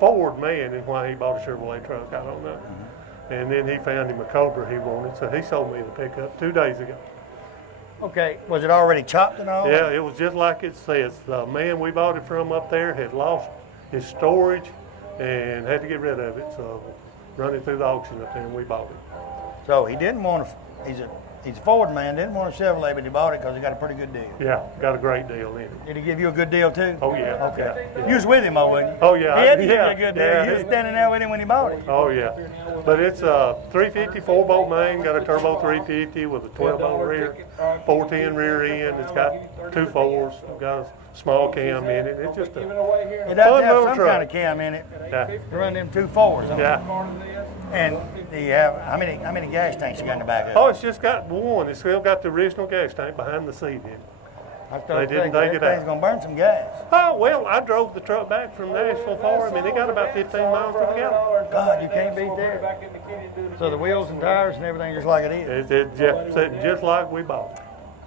Ford man, and why he bought a Chevrolet truck, I don't know. And then he found him a Cobra he wanted, so he sold me the pickup 2 days ago. Okay, was it already chopped and all? Yeah, it was just like it says. The man we bought it from up there had lost his storage and had to get rid of it, so run it through the auction up there, and we bought it. So he didn't want to, he's a Ford man, didn't want a Chevrolet, but he bought it because he got a pretty good deal. Yeah, got a great deal in it. Did he give you a good deal too? Oh, yeah. Okay. Yeah. You was with him, wasn't you? Oh, yeah. He had to give you Yeah, a good deal. yeah. You was standing there with him when he bought it. Oh, yeah. But it's a 350 4-bolt main, got a turbo 350 with a 12-bolt rear, 410 rear end. It's got 2 4s, got a small cam in it. It's just a It does fun have little some truck. kind of cam in it. Yeah. To run them 2 4s on it. Yeah. And do you have, how many gas tanks you got in the back of it? Oh, it's just got one. It's still got the original gas tank behind the seat in it. I started They didn't thinking take it that thing's out. going to burn some gas. Oh, well, I drove the truck back from Nashville for him, and it got about 15 miles to the gallon. God, you can't beat that. So the wheels and tires and everything just like it is. It's sitting just like we bought it.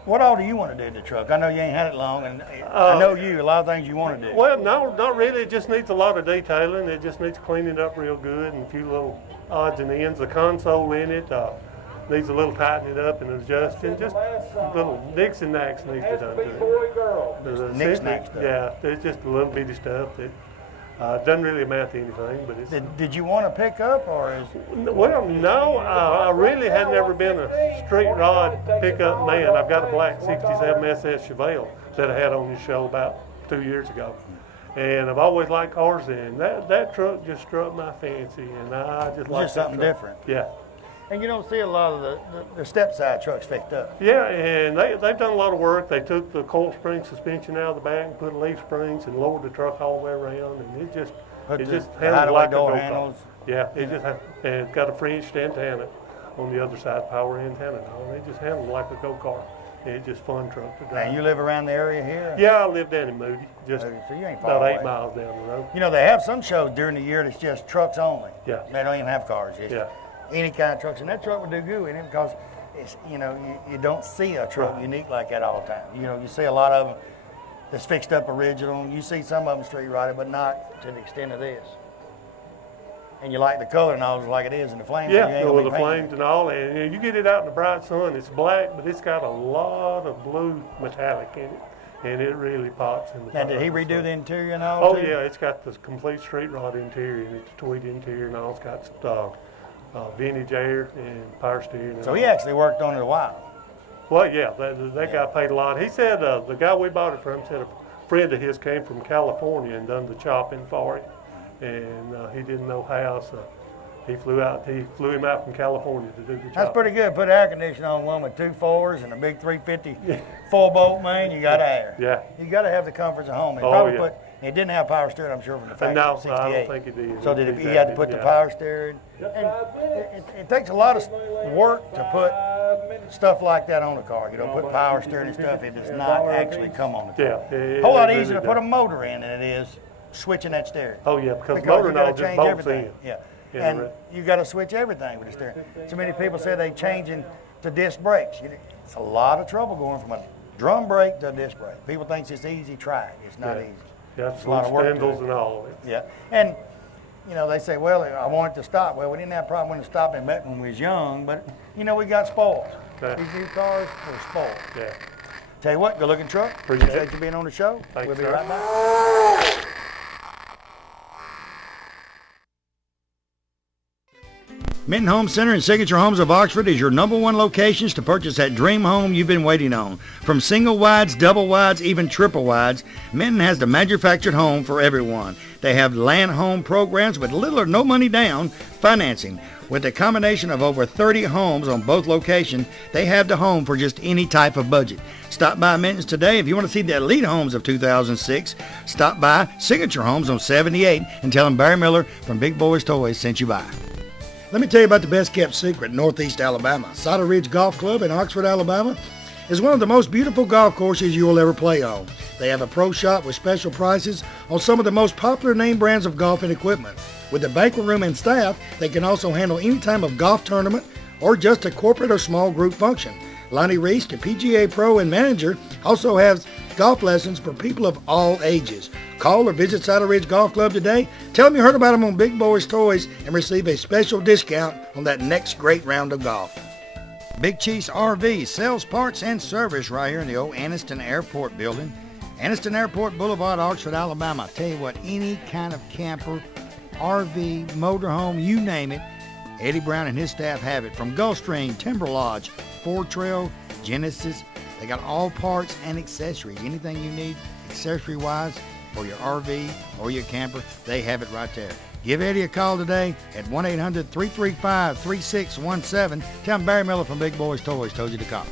What all do you want to do to the truck? I know you ain't had it long, and I know you, a lot of things you want to do. Well, no, not really. It just needs a lot of detailing. It just needs cleaning up real good and a few little odds and ends. The console in it needs a little tightening up and adjusting. Just little nicks and knacks needs to be done to it. Nicks and knacks stuff. Yeah, there's just a little bitty stuff that doesn't really amount to anything. But it's Did you want to pick up, or is well, no, I really had never been a street rod pickup man. I've got a black '67 SS Chevelle that I had on the show about 2 years ago. And I've always liked cars, and that truck just struck my fancy, and I just like just something different? Yeah. And you don't see a lot of the step side trucks fixed up. Yeah, and they've done a lot of work. They took the coil spring suspension out of the back and put leaf springs and lowered the truck all the way around, and it just handles like a door go-kart. handles. Yeah, it just and it's got a French antenna on the other side, power antenna, and it just handles like a go-kart. It's just fun truck to drive. And you live around the area here? Yeah, I live down in Moody, just So you ain't far about away. 8 miles down the road. You know, they have some shows during the year that's just trucks only. Yeah. They don't even have cars. It's Yeah. any kind of trucks, and that truck would do good in it because it's, you know, you don't see a truck unique like that all the time. You know, you see a lot of them that's fixed up original. You see some of them street rotted, but not to the extent of this. And you like the color and all like it is in the flames. Yeah, you ain't gonna with be the painting flames and all, and you get it out in the bright sun. It's black, but it's got a lot of blue metallic in it, and it really pops in the. Now, did he dark. redo the interior and all? Oh too? yeah, it's got the complete street rod interior, and it's a tweed interior, and all. It's got vintage air and power steering. And So all. he actually worked on it a while. Well, yeah, that guy paid a lot. He said the guy we bought it from said a friend of his came from California and done the chopping for him, and he didn't know how, so he flew him out from California to do the chopping. That's pretty good. Put air conditioning on one with 2 4s and a big 350 4-bolt main. You got air. Yeah. You got to have the comforts of home. It Oh, probably yeah. it didn't have power steering, I'm sure, from the factory. No, in 68. I don't think it did. So did he had to put the power steering? And it takes a lot of work to put stuff like that on a car. You don't put power steering and stuff. It does not actually come on the car. Yeah. A whole lot easier to put a motor in than it is switching that steering. Oh yeah, because Because motor you now got to just change bolts everything. in. Yeah. Yeah, And right. you got to switch everything with the steering. So many people say they changing to disc brakes. It's a lot of trouble going from a drum brake to a disc brake. People think it's easy. Try it. It's not easy. Yeah, It's a lot of work to spindles it. and all of it. Yeah. And you know, they say, well, I want it to stop. Well, we didn't have a problem when it stopped when we was young, but you know, we got spoiled. Okay. These new cars were spoiled. Yeah. Tell you what, good looking truck. Appreciate you being on the show. Thanks, We'll be sir. right back. Minton Home Center and Signature Homes of Oxford is your #1 locations to purchase that dream home you've been waiting on. From single wides, double wides, even triple wides, Minton has the manufactured home for everyone. They have land home programs with little or no money down financing. With a combination of over 30 homes on both locations, they have the home for just any type of budget. Stop by Minton's today. If you want to see the elite homes of 2006, stop by Signature Homes on 78 and tell them Barry Miller from Big Boyz Toyz sent you by. Let me tell you about the best kept secret in Northeast Alabama. Cider Ridge Golf Club in Oxford, Alabama is one of the most beautiful golf courses you will ever play on. They have a pro shop with special prices on some of the most popular name brands of golf and equipment. With a banquet room and staff, they can also handle any type of golf tournament or just a corporate or small group function. Lonnie Reese, the PGA Pro and manager, also has golf lessons for people of all ages. Call or visit Saddle Ridge Golf Club today. Tell them you heard about them on Big Boyz Toys and receive a special discount on that next great round of golf. Big Chief's RV sells parts and service right here in the old Anniston Airport building. Anniston Airport Boulevard, Oxford, Alabama. I tell you what, any kind of camper, RV, motorhome, you name it, Eddie Brown and his staff have it. From Gulfstream, Timber Lodge, Four Trail, Genesis, they got all parts and accessories. Anything you need accessory-wise for your RV or your camper, they have it right there. Give Eddie a call today at 1-800-335-3617. Tell him Barry Miller from Big Boyz Toys told you to call.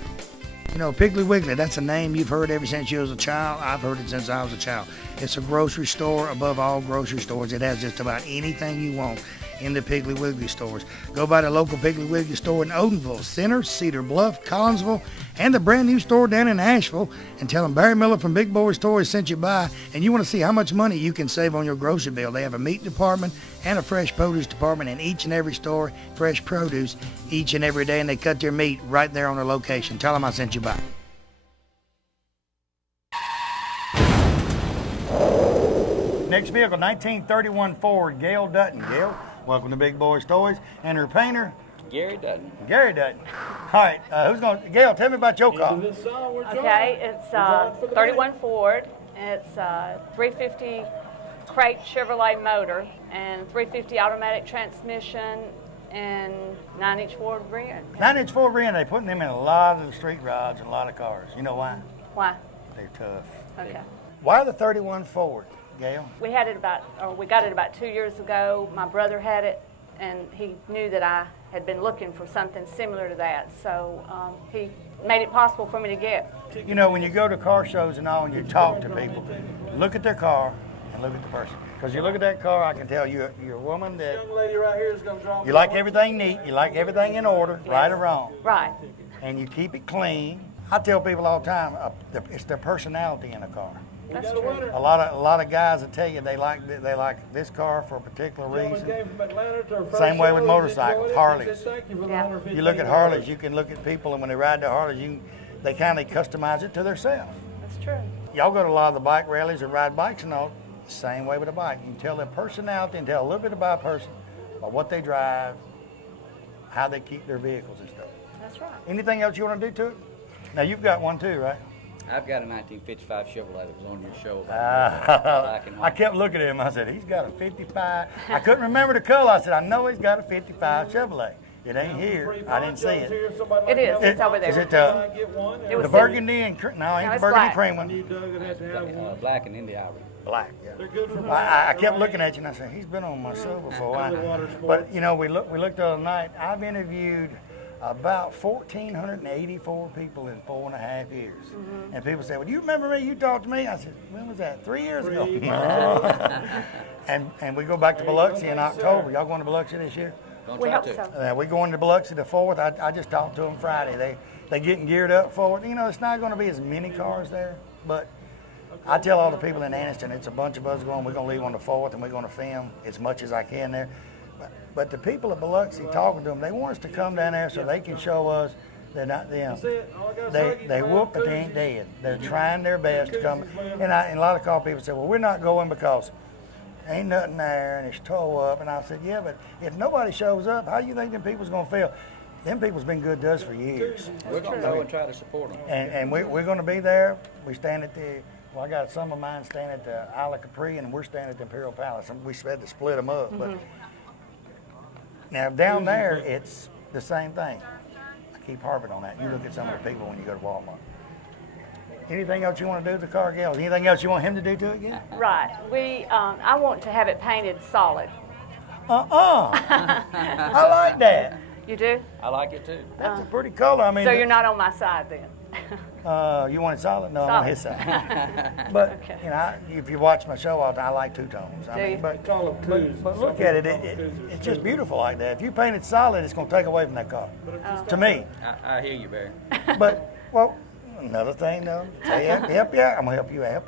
You know, Piggly Wiggly, that's a name you've heard ever since you was a child. I've heard it since I was a child. It's a grocery store above all grocery stores. It has just about anything you want in the Piggly Wiggly stores. Go by the local Piggly Wiggly store in Odenville, Center, Cedar Bluff, Collinsville, and the brand new store down in Asheville, and tell them Barry Miller from Big Boyz Toys sent you by, and you want to see how much money you can save on your grocery bill. They have a meat department and a fresh produce department in each and every store, fresh produce each and every day, and they cut their meat right there on their location. Tell them I sent you by. Next vehicle, 1931 Ford, Gail Dutton. Gail, welcome to Big Boyz Toys. And her painter, Gary Dutton. Gary Dutton. All right, who's going to, Gail, tell me about your car. Okay, it's 31 Ford. It's 350 crate Chevrolet motor and 350 automatic transmission and 9-inch Ford rear. 9-inch Ford rear, they're putting them in a lot of the street rods and a lot of cars. You know why? Why? They're tough. Okay. Why the 31 Ford, Gail? We got it about 2 years ago. My brother had it, and he knew that I had been looking for something similar to that, so he made it possible for me to get. You know, when you go to car shows and all and you talk to people, look at their car and look at the person. Because you look at that car, I can tell you're a woman that you like everything neat, you like everything in order, right or wrong. Right. And you keep it clean. I tell people all the time, it's their personality in a car. That's true. A lot of guys will tell you they like this car for a particular reason. Same way with motorcycles, Harleys. Yeah. You look at Harleys, you can look at people, and when they ride their Harleys, they kind of customize it to themselves. That's true. Y'all go to a lot of the bike rallies or ride bikes and all, same way with a bike. You can tell their personality and tell a little bit about a person, about what they drive, how they keep their vehicles and stuff. That's right. Anything else you want to do to it? Now, you've got one too, right? I've got a 1955 Chevrolet that was on your show. Black and I white. kept looking at him. I said, he's got a 55. I couldn't remember the color. I said, I know he's got a 55 Chevrolet. It ain't here. I didn't see it. It is. It's over there. Is it It was the burgundy and no, ain't the it's burgundy black. cream one? Black and Indy Ivory. Black. Yeah. I kept looking at you and I said, he's been on my show before. But you know, we looked the other night. I've interviewed about 1,484 people in 4.5 years. Mm-hmm. And people say, well, do you remember me? You talked to me? I said, when was that? 3 years ago. and we go back to Biloxi in October. Y'all going to Biloxi this year? We hope so. We're going to Biloxi the 4th. I just talked to them Friday. They getting geared up for it. You know, it's not going to be as many cars there, but I tell all the people in Anniston, it's a bunch of us going. We're going to leave on the 4th, and we're going to film as much as I can there. But the people at Biloxi, talking to them, they want us to come down there so they can show us they're not them. They whoop, but they ain't dead. They're trying their best to come. And a lot of car people say, well, we're not going because ain't nothing there and it's towed up. And I said, yeah, but if nobody shows up, how do you think them people's going to feel? Them people's been good to us for years. We're going to go and try to support them. And we're going to be there. We stand at I got some of mine stand at the Isle of Capri, and we're standing at the Imperial Palace. And we had to split them up. But now down there, it's the same thing. I keep harping on that. You look at some of the people when you go to Walmart. Anything else you want to do to the car, Gail? Anything else you want him to do to it again? Right. I want to have it painted solid. I like that. You do? I like it too. That's a pretty color. I mean, So you're not on my side then? you want it solid? No, I'm on his side. But Okay. you know, if you watch my show all the time, I like two-tones. Do you? But look at it. It's just beautiful like that. If you paint it solid, it's going to take away from that car. To me. I hear you, Barry. But well, another thing though. Say, help you out. I'm gonna help you out.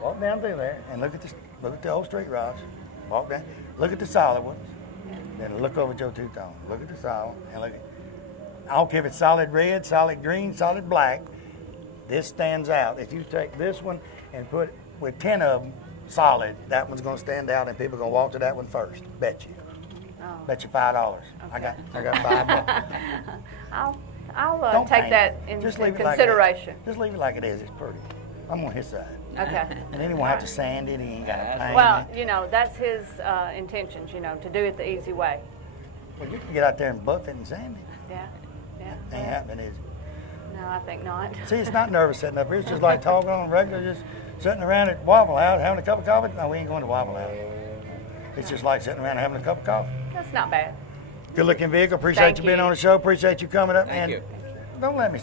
Walk down through there and look at the old street rods. Walk down. Look at the solid ones. Then look over at your two-tone. Look at the solid and look at. I don't care if it's solid red, solid green, solid black. This stands out. If you take this one and put with 10 of them solid, that one's going to stand out, and people are going to walk to that one first. Bet you. Oh. Bet you $5. Okay. I got $5. I'll Don't take paint that it. into Just leave it consideration. Like it is. Just leave it like it is. It's pretty. I'm on his side. Okay. And then he won't have to sand it. He ain't got to paint Well, it. you know, that's his intentions, you know, to do it the easy way. Well, you can get out there and buff it and sand it. Yeah, yeah. Ain't happening, is it? No, I think not. See, it's not nervous setting up here. It's just like talking on regular, just sitting around at Waffle House having a cup of coffee. No, we ain't going to Waffle House. It's just like sitting around having a cup of coffee. That's not bad. Good looking vehicle. Appreciate Thank you being you. on the show. Appreciate you coming up. Thank you. Don't let me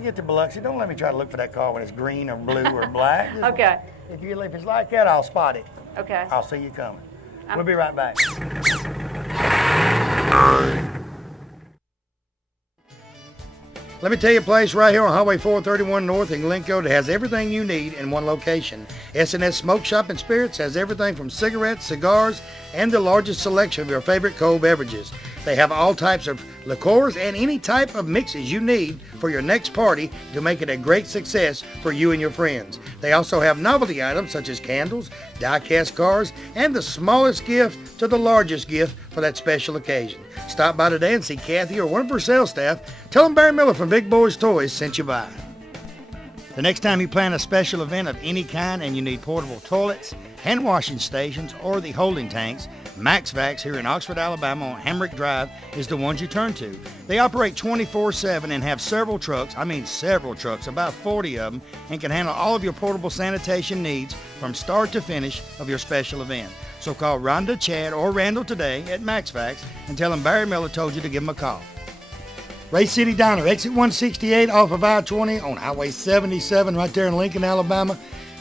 get to Biloxi. Don't let me try to look for that car when it's green or blue or black. Just- Okay, If it's like that, I'll spot it. okay. I'll see you coming. We'll be right back. Let me tell you a place right here on Highway 431 North in Glencoe that has everything you need in one location. S&S Smoke Shop and Spirits has everything from cigarettes, cigars, and the largest selection of your favorite cold beverages. They have all types of liqueurs and any type of mixes you need for your next party to make it a great success for you and your friends. They also have novelty items such as candles, die-cast cars, and the smallest gift to the largest gift for that special occasion. Stop by today and see Kathy or one of her sales staff. Tell them Barry Miller from Big Boyz Toys sent you by. The next time you plan a special event of any kind and you need portable toilets, hand washing stations, or the holding tanks, MaxVax here in Oxford, Alabama on Hamrick Drive is the ones you turn to. They operate 24/7 and have several trucks, about 40 of them, and can handle all of your portable sanitation needs from start to finish of your special event. So call Rhonda, Chad, or Randall today at MaxVax and tell them Barry Miller told you to give them a call. Ray City Diner, exit 168 off of I-20 on Highway 77 right there in Lincoln, Alabama.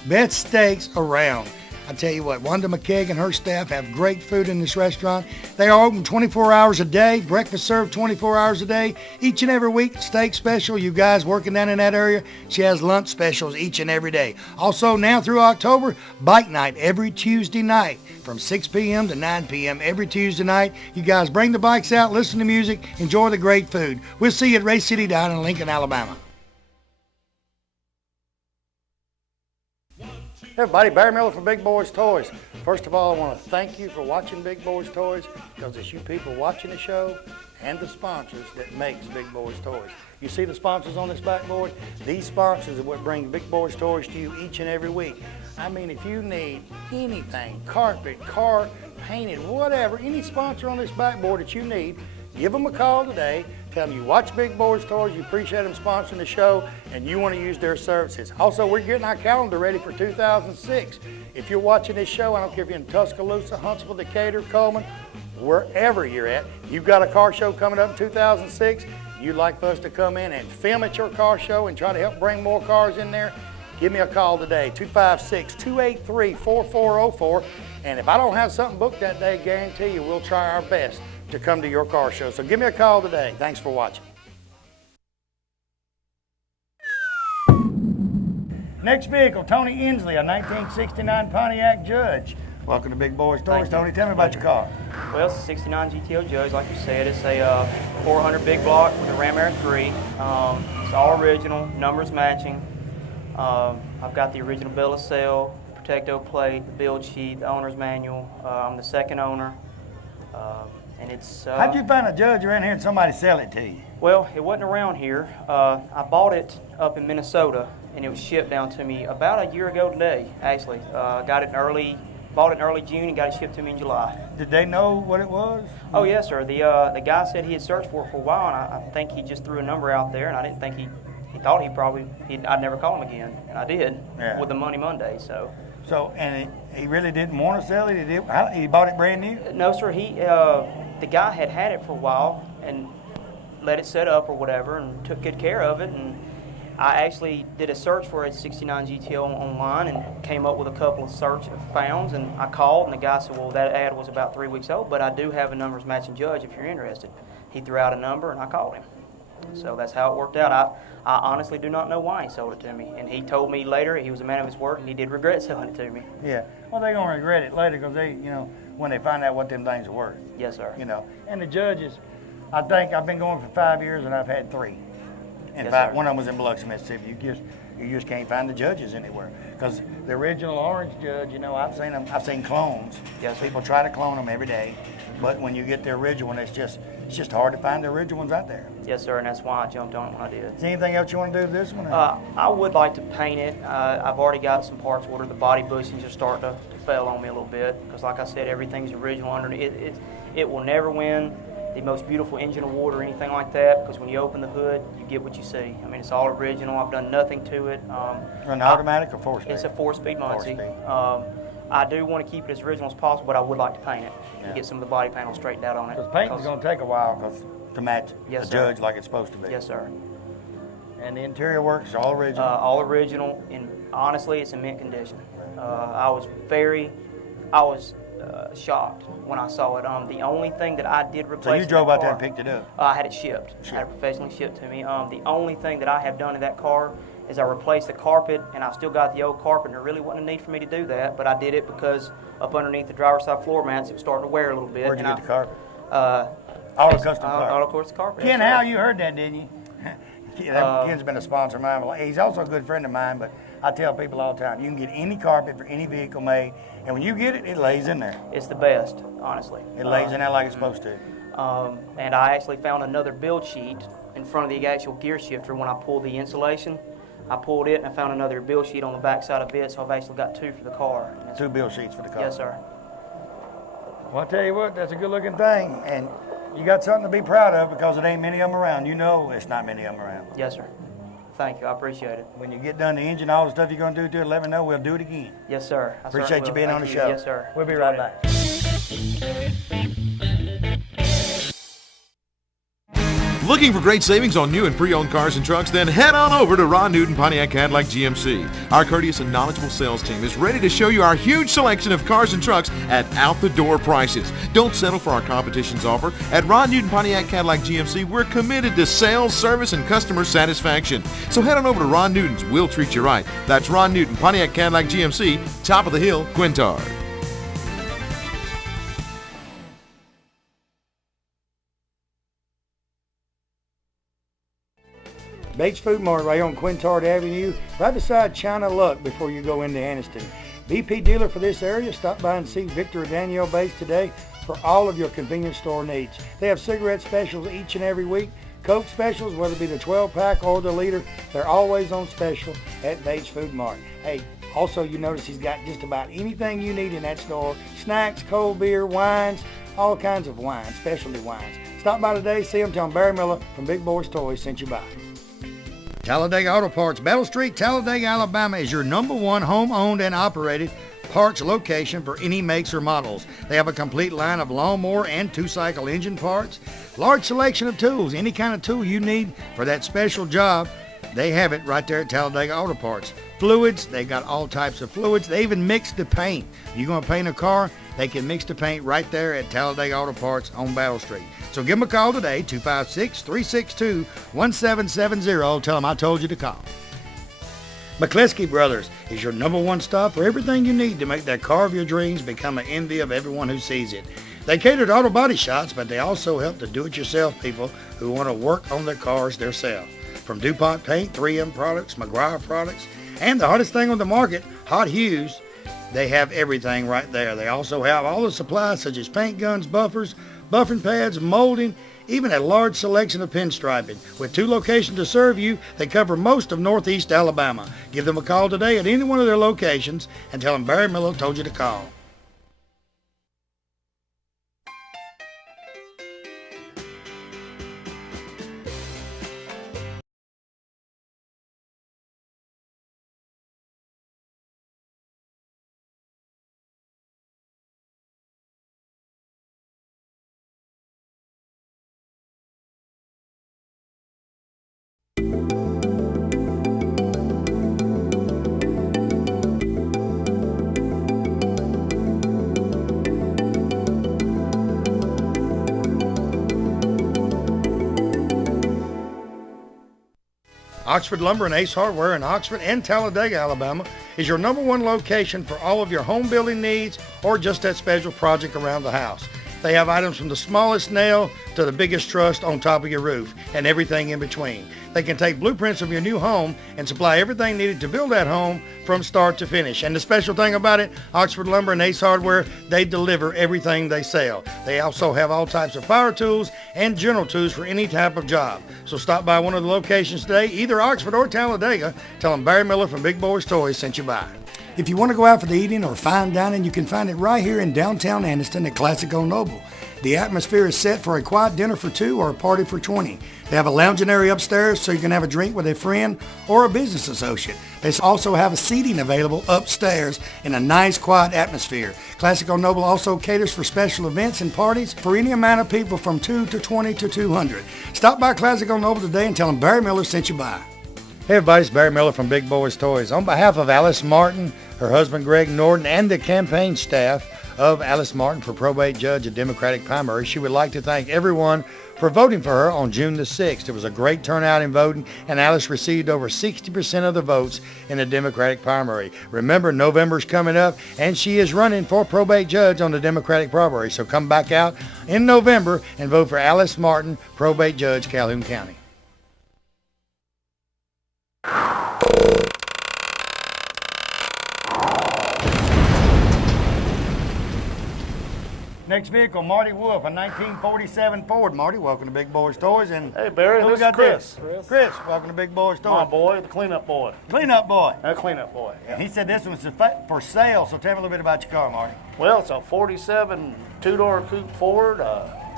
Best steaks around. I tell you what, Wanda McKeag and her staff have great food in this restaurant. They are open 24 hours a day, breakfast served 24 hours a day. Each and every week, steak special. You guys working down in that area, she has lunch specials each and every day. Also, now through October, bike night every Tuesday night from 6 p.m. to 9 p.m. every Tuesday night. You guys bring the bikes out, listen to music, enjoy the great food. We'll see you at Ray City Diner in Lincoln, Alabama. Hey everybody, Barry Miller from Big Boyz Toys. First of all, I want to thank you for watching Big Boyz Toys because it's you people watching the show and the sponsors that makes Big Boyz Toys. You see the sponsors on this backboard? These sponsors are what bring Big Boyz Toys to you each and every week. I mean, if you need anything, carpet, car, painted, whatever, any sponsor on this backboard that you need, give them a call today. Tell them you watch Big Boyz Toys, you appreciate them sponsoring the show, and you want to use their services. Also, we're getting our calendar ready for 2006. If you're watching this show, I don't care if you're in Tuscaloosa, Huntsville, Decatur, Coleman, wherever you're at, you've got a car show coming up in 2006, you'd like for us to come in and film at your car show and try to help bring more cars in there, give me a call today, 256-283-4404. And if I don't have something booked that day, guarantee you we'll try our best to come to your car show. So give me a call today. Thanks for watching. Next vehicle, Tony Inslee, a 1969 Pontiac Judge. Welcome to Big Boyz Toys. Tony, tell me about your car. Well, it's a 69 GTO Judge, like you said. It's a 400 big block with a Ram Air 3. It's all original, numbers matching. I've got the original bill of sale, the Protecto plate, the build sheet, the owner's manual. I'm the second owner. And it's. How'd you find a Judge around here and somebody sell it to you? Well, it wasn't around here. I bought it up in Minnesota, and it was shipped down to me about a year ago today, actually. Bought it in early June and got it shipped to me in July. Did they know what it was? Oh, yes, sir. The guy said he had searched for it for a while, and I think he just threw a number out there, and I didn't think he thought I'd never call him again, and I did with the Money Monday, so. So, and he really didn't want to sell it? He bought it brand new? No, sir. The guy had it for a while and let it set up or whatever and took good care of it. And I actually did a search for a 69 GTO online and came up with a couple of founds. And I called, and the guy said, well, that ad was about 3 weeks old, but I do have a numbers matching Judge if you're interested. He threw out a number, and I called him. So that's how it worked out. I honestly do not know why he sold it to me. And he told me later he was a man of his word, and he did regret selling it to me. Yeah. Well, they're going to regret it later because when they find out what them things are worth. Yes, sir. And the Judges, I think I've been going for 5 years and I've had 3. In Yes, fact, sir. one of them was in Biloxi, Mississippi. You just can't find the judges anywhere because the original orange judge, you know, I've seen them. I've seen clones. Yes, sir. People try to clone them every day, but when you get the original one, it's just hard to find the original ones out there. Yes, sir, and that's why I jumped on it when I did. Is there anything else you want to do with this one? I would like to paint it. I've already got some parts ordered. The body bushings are starting to fail on me a little bit because, like I said, everything's original underneath. It will never win the most beautiful engine award or anything like that because when you open the hood, you get what you see. I mean, it's all original. I've done nothing to it. Run automatic or 4-speed? It's a 4-speed Muncie. 4-speed. I do want to keep it as original as possible, but I would like to paint it and get some of the body panels straightened out on it. Because painting's going to take a while to match Yes, the sir. judge like it's supposed to be. Yes, sir. And the interior work is all original. All original, and honestly, it's in mint condition. I was shocked when I saw it. The only thing that I did replace. So you drove in that out there and car- picked it up? I had it shipped. I had it professionally shipped to me. The only thing that I have done in that car is I replaced the carpet, and I've still got the old carpet, and there really wasn't a need for me to do that, but I did it because up underneath the driver's side floor mats, it was starting to wear a little bit. Where'd you and get the carpet? Auto custom carpet. Auto custom carpet. Ken yes, sir. Howe, you heard that, didn't you? Ken's been a sponsor of mine. He's also a good friend of mine, but I tell people all the time, you can get any carpet for any vehicle made, and when you get it, it lays in there. It's the best, honestly. It lays in there like it's supposed to. And I actually found another build sheet in front of the actual gear shifter when I pulled the insulation. I pulled it and I found another build sheet on the back side of it, so I've actually got 2 for the car. And that's- 2 build sheets for the car. Yes, sir. Well, I tell you what, that's a good looking thing, and you got something to be proud of because it ain't many of them around. You know it's not many of them around. Yes, sir. Thank you. I appreciate it. When you get done the engine, all the stuff you're going to do to it, let me know. We'll do it again. Yes, sir. I Appreciate certainly you being will. on the Thank show. Yes, sir. We'll be Enjoyed right it. back. Looking for great savings on new and pre-owned cars and trucks? Then head on over to Ron Newton Pontiac Cadillac GMC. Our courteous and knowledgeable sales team is ready to show you our huge selection of cars and trucks at out-the-door prices. Don't settle for our competition's offer. At Ron Newton Pontiac Cadillac GMC, we're committed to sales, service, and customer satisfaction. So head on over to Ron Newton's. We'll treat you right. That's Ron Newton Pontiac Cadillac GMC, top of the hill, Quintard. Bates Food Mart right on Quintard Avenue, right beside China Luck before you go into Anniston. BP dealer for this area. Stop by and see Victor or Danielle Bates today for all of your convenience store needs. They have cigarette specials each and every week. Coke specials, whether it be the 12-pack or the liter, they're always on special at Bates Food Mart. Hey, also you notice he's got just about anything you need in that store. Snacks, cold beer, wines, all kinds of wines, specialty wines. Stop by today, see him, tell him Barry Miller from Big Boyz Toyz sent you by. Talladega Auto Parts, Battle Street, Talladega, Alabama is your #1 home-owned and operated parts location for any makes or models. They have a complete line of lawnmower and 2-cycle engine parts, large selection of tools, any kind of tool you need for that special job. They have it right there at Talladega Auto Parts. Fluids, they got all types of fluids. They even mix the paint. You're going to paint a car, they can mix the paint right there at Talladega Auto Parts on Battle Street. So give them a call today, 256-362-1770. Tell them I told you to call. McCleskey Brothers is your #1 stop for everything you need to make that car of your dreams become an envy of everyone who sees it. They cater to auto body shops, but they also help the do-it-yourself people who want to work on their cars themselves. From DuPont Paint, 3M products, McGraw products, and the hottest thing on the market, Hot Hues, they have everything right there. They also have all the supplies such as paint guns, buffers, buffing pads, molding, even a large selection of pinstriping. With 2 locations to serve you, they cover most of Northeast Alabama. Give them a call today at any one of their locations and tell them Barry Miller told you to call. Oxford Lumber and Ace Hardware in Oxford and Talladega, Alabama is your #1 location for all of your home building needs or just that special project around the house. They have items from the smallest nail to the biggest truss on top of your roof and everything in between. They can take blueprints of your new home and supply everything needed to build that home from start to finish. And the special thing about it, Oxford Lumber and Ace Hardware, they deliver everything they sell. They also have all types of power tools and general tools for any type of job. So stop by one of the locations today, either Oxford or Talladega. Tell them Barry Miller from Big Boyz Toys sent you by. If you want to go out for the evening or fine dining, you can find it right here in downtown Anniston at Classic Old Noble. The atmosphere is set for a quiet dinner for 2 or a party for 20. They have a lounging area upstairs so you can have a drink with a friend or a business associate. They also have a seating available upstairs in a nice quiet atmosphere. Classic Old Noble also caters for special events and parties for any amount of people from 2 to 20 to 200. Stop by Classic Old Noble today and tell them Barry Miller sent you by. Hey everybody, it's Barry Miller from Big Boyz Toys. On behalf of Alice Martin, her husband Greg Norton, and the campaign staff of Alice Martin for probate judge at Democratic primary, she would like to thank everyone for voting for her on June the 6th. It was a great turnout in voting, and Alice received over 60% of the votes in the Democratic primary. Remember, November's coming up, and she is running for probate judge on the Democratic primary. So come back out in November and vote for Alice Martin, probate judge, Calhoun County. Next vehicle, Marty Wolf, a 1947 Ford. Marty, welcome to Big Boyz Toys. And Hey, Barry, who we this got is Chris. there? Chris, welcome to Big Boyz Toys. My boy, the cleanup boy. Cleanup boy. That cleanup boy. And he said this one's for sale, so tell me a little bit about your car, Marty. Well, it's a 47 two-door coupe Ford,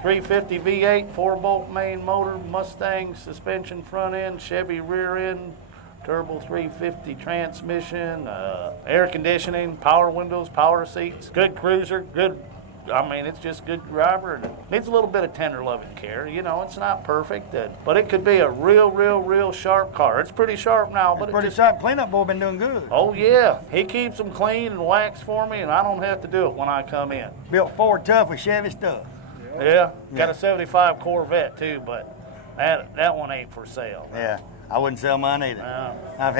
350 V8, 4-bolt main motor, Mustang suspension front end, Chevy rear end, turbo 350 transmission, air conditioning, power windows, power seats, good cruiser, good. I mean, it's just good driver, and it needs a little bit of tender loving care. You know, it's not perfect, but it could be a real sharp car. It's pretty sharp now, but It's pretty sharp. Cleanup boy been doing good. Oh yeah, he keeps them clean and waxed for me, and I don't have to do it when I come in. Built Ford tough with Chevy stuff. Yeah, got a 75 Corvette too, but that one ain't for sale. Yeah, I wouldn't sell mine either. No. I've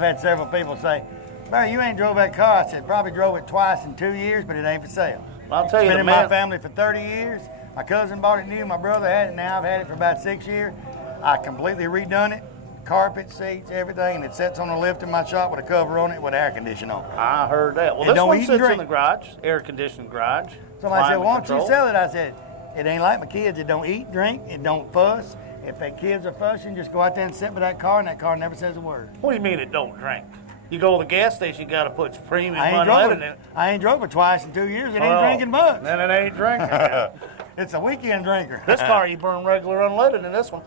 had several people say, Barry, you ain't drove that car. I said, probably drove it twice in 2 years, but it ain't for sale. I'll tell you, It's the been in my man. family for 30 years. My cousin bought it new. My brother had it. Now I've had it for about 6 years. I completely redone it. Carpet, seats, everything. And it sits on the lift in my shop with a cover on it with air conditioning on. I heard that. Well, It this don't one eat and sits in drink. the garage, air conditioned garage. Somebody said, climate why don't you control. sell it? I said, it ain't like my kids. It don't eat, drink, it don't fuss. If their kids are fussing, just go out there and sit by that car, and that car never says a word. What do you mean it don't drink? You go to the gas station, you got to put premium I ain't drove unleaded in it. it. I ain't drove it twice in 2 years. It ain't Oh, drinking much. Then it ain't drinking. It's a weekend drinker. This car you burn regular unleaded in this one.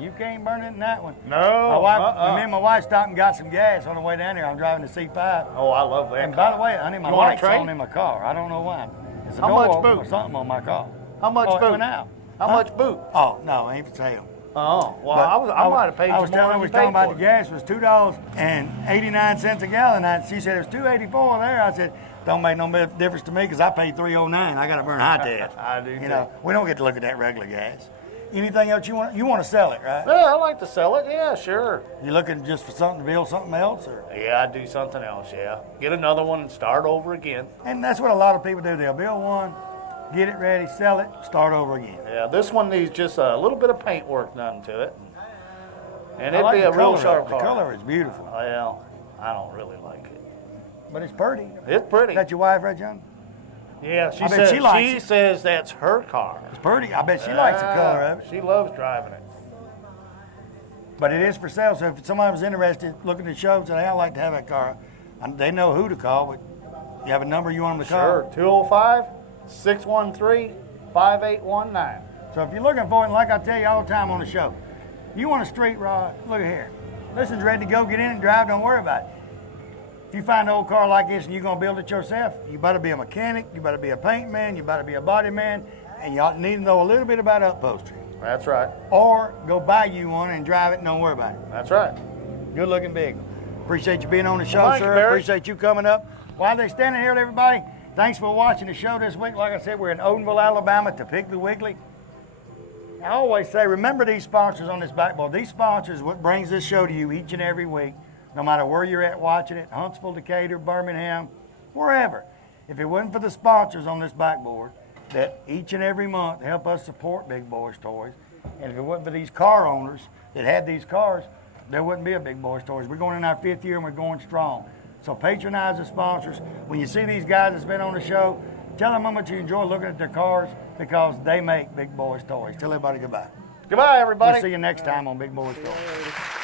You can't burn it in that one. No. My wife, me and my wife stopped and got some gas on the way down here. I'm driving the C5. Oh, I love that. And by the way, honey, my You want a lights trade? on in my car. I don't know why. It's a How door much open boot? or something on my car. How much Oh, it boot? went out. How much boot? Oh, no, ain't for sale. Oh, well, But I might have paid you I was more telling her than we you was talking paid about for the it. gas was $2.89 a gallon. She said it was $2.84 there. I said, don't make no difference to me because I paid $3.09. I got to burn high test. I do, You know, we don't get to look at that regular gas. Anything else you want? You want to sell it, right? Yeah, I like to sell it. Yeah, sure. You looking just for something to build something else, or? Yeah, I'd do something else, yeah. Get another one and start over again. And that's what a lot of people do. They'll build one, get it ready, sell it, start over again. Yeah, this one needs just a little bit of paint work done to it. And I it'd like be the a real color sharp of it. car. The color is beautiful, Well, I don't really like it. but it's pretty. It's pretty. Is that your wife, right, John? Yeah, I bet she likes it. says that's her car. It's pretty. I bet she likes the color of it. She loves driving it. But it is for sale, so if somebody was interested, looking at the show, and say, hey, I'd like to have that car, they know who to call, but you have a number you want them to call? Sure, 205-613-5819. So if you're looking for it, like I tell you all the time on the show, you want a street rod, look at here. This one's ready to go, get in and drive, don't worry about it. If you find an old car like this and you're going to build it yourself, you better be a mechanic, you better be a paint man, you better be a body man, and you ought to need to know a little bit about upholstery. That's right. Or go buy you one and drive it and don't worry about it. That's right. Good looking vehicle. Appreciate you being on the show, Well, thank you, sir. Barry. Appreciate you coming up. While they're standing here with everybody, thanks for watching the show this week. Like I said, we're in Odenville, Alabama to Piggly Wiggly. I always say, remember these sponsors on this backboard. These sponsors what brings this show to you each and every week, no matter where you're at watching it, Huntsville, Decatur, Birmingham, wherever. If it wasn't for the sponsors on this backboard, that each and every month help us support Big Boyz Toys. And if it wasn't for these car owners that had these cars, there wouldn't be a Big Boyz Toys. We're going in our 5th year and we're going strong. So patronize the sponsors. When you see these guys that's been on the show, tell them how much you enjoy looking at their cars because they make Big Boyz Toys. Tell everybody goodbye. Goodbye, everybody. We'll see you next time on Big Boyz Toys.